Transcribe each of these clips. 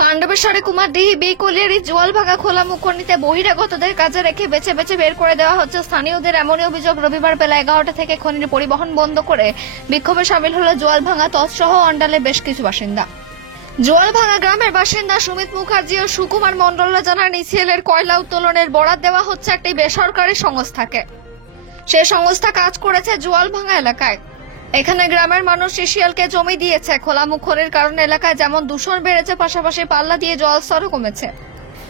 পাণ্ডবেশ্বরে কুমারদিহি বিকলিয়ারি জোয়াল ভাঙা খোলা মুখনিতে বহিরাগতদের কাজে রেখে বেছে বেছে বের করে দেওয়া হচ্ছে স্থানীয়দের। এমনই অভিযোগ। রবিবার বেলা 11টা থেকে খনির পরিবহন বন্ধ করে বিক্ষোভে সামিল হলো জোয়াল ভাঙা তৎসহ অন্ডালে বেশ কিছু বাসিন্দা। জোয়ালভাঙা গ্রামের বাসিন্দা সুমিত মুখার্জি ও সুকুমার মণ্ডলরা জানান, ইসিএলের কয়লা উত্তোলনের বরাত দেওয়া হচ্ছে একটি বেসরকারি সংস্থাকে। সে সংস্থা কাজ করেছে জোয়ালভাঙা এলাকায়। এখানে গ্রামের মানুষ ইসিএলকে জমি দিয়েছে। খোলা মুখরের কারণে এলাকায় যেমন দূষণ বেড়েছে, পাশাপাশি পাল্লা দিয়ে জলস্তরও কমেছে।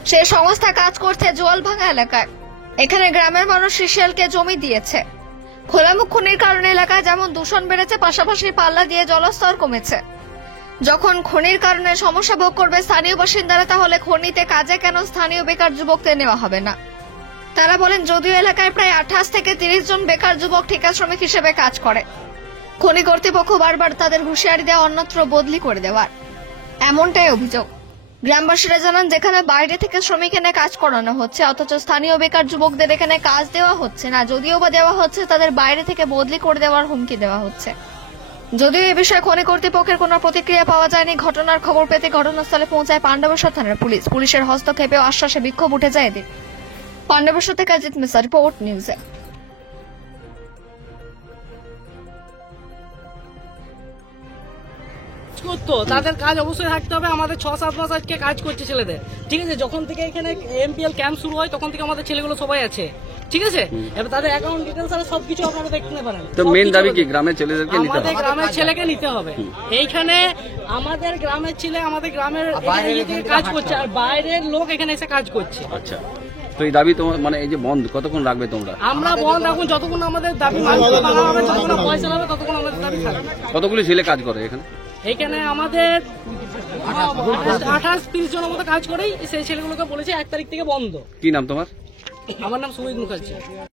সে সংস্থা কাজ করছে জোয়ালভাঙা এলাকায়। এখানে গ্রামের মানুষ ইসিএলকে জমি দিয়েছে। খোলা মুখনির কারণে এলাকায় যেমন দূষণ বেড়েছে, পাশাপাশি পাল্লা দিয়ে জলস্তর কমেছে। যখন খনির কারণে সমস্যা ভোগ করবে স্থানীয় বাসিন্দারা, তাহলে খনিতে কাজে কেন স্থানীয় বেকার যুবকদের নেওয়া হবে না? তারা বলেন, যদিও এলাকায় প্রায় 28 থেকে 30 জন বেকার যুবক ঠিকা শ্রমিক হিসেবে কাজ করে, খনি কর্তৃপক্ষ বারবার তাদের হুঁশিয়ারি দেওয়া অন্যত্র বদলি করে দেওয়ার এমনটাই অভিযোগ। গ্রামবাসীরা জানান, যেখানে বাইরে থেকে শ্রমিক এনে কাজ করানো হচ্ছে, অথচ স্থানীয় বেকার যুবকদের এখানে কাজ দেওয়া হচ্ছে না। যদিও বা দেওয়া হচ্ছে, তাদের বাইরে থেকে বদলি করে দেওয়ার হুমকি দেওয়া হচ্ছে। যদিও এ বিষয়ে খনি কর্তৃপক্ষের কোনো প্রতিক্রিয়া পাওয়া যায়নি। ঘটনার খবর পেতে ঘটনাস্থলে পৌঁছায় পাণ্ডবেশ্বর থানার পুলিশ। পুলিশের হস্তক্ষেপে ও আশ্বাসে বিক্ষোভ উঠে যায় এদিন। পাণ্ডবেশ্বর থেকে অজিত মিশ্রা, রিপোর্ট নিউজে। করতো তাদের কাজ অবশ্যই থাকতে হবে। আমাদের 6-7 মাস আজকে কাজ করছে ছেলেদের, ঠিক আছে। যখন থেকে এখানে এমপিএল ক্যাম্প শুরু হয় তখন থেকে আমাদের ছেলেগুলো সবাই আছে, ঠিক আছে। এবার তাদের অ্যাকাউন্ট ডিটেলস আর সবকিছু আপনারা দেখতে পারেন। তো মেন দাবি কি গ্রামের ছেলেদেরকে নিতে হবে? আমাদের গ্রামের ছেলেকে নিতে হবে। এইখানে আমাদের গ্রামের ছেলে আমাদের গ্রামের কাজ করছে, আর বাইরের লোক এখানে এসে কাজ করছে। আচ্ছা, তো এই দাবি তোমার মানে এই যে বন্ধ কতক্ষণ রাখবে তোমরা? আমরা বন্ধ রাখুন যতক্ষণ আমাদের দাবি মানতে হবে, যতক্ষণ পয়সা হবে ততক্ষণ আমাদের দাবি থাকবে। কতগুলি ছেলে কাজ করে এখানে? এখানে আমাদের 28-30 জনের মতো কাজ করেই সেই ছেলেগুলোকে বলেছে 1 তারিখ থেকে বন্ধ। কি নাম তোমার? আমার নাম সুমিত মুখার্জি।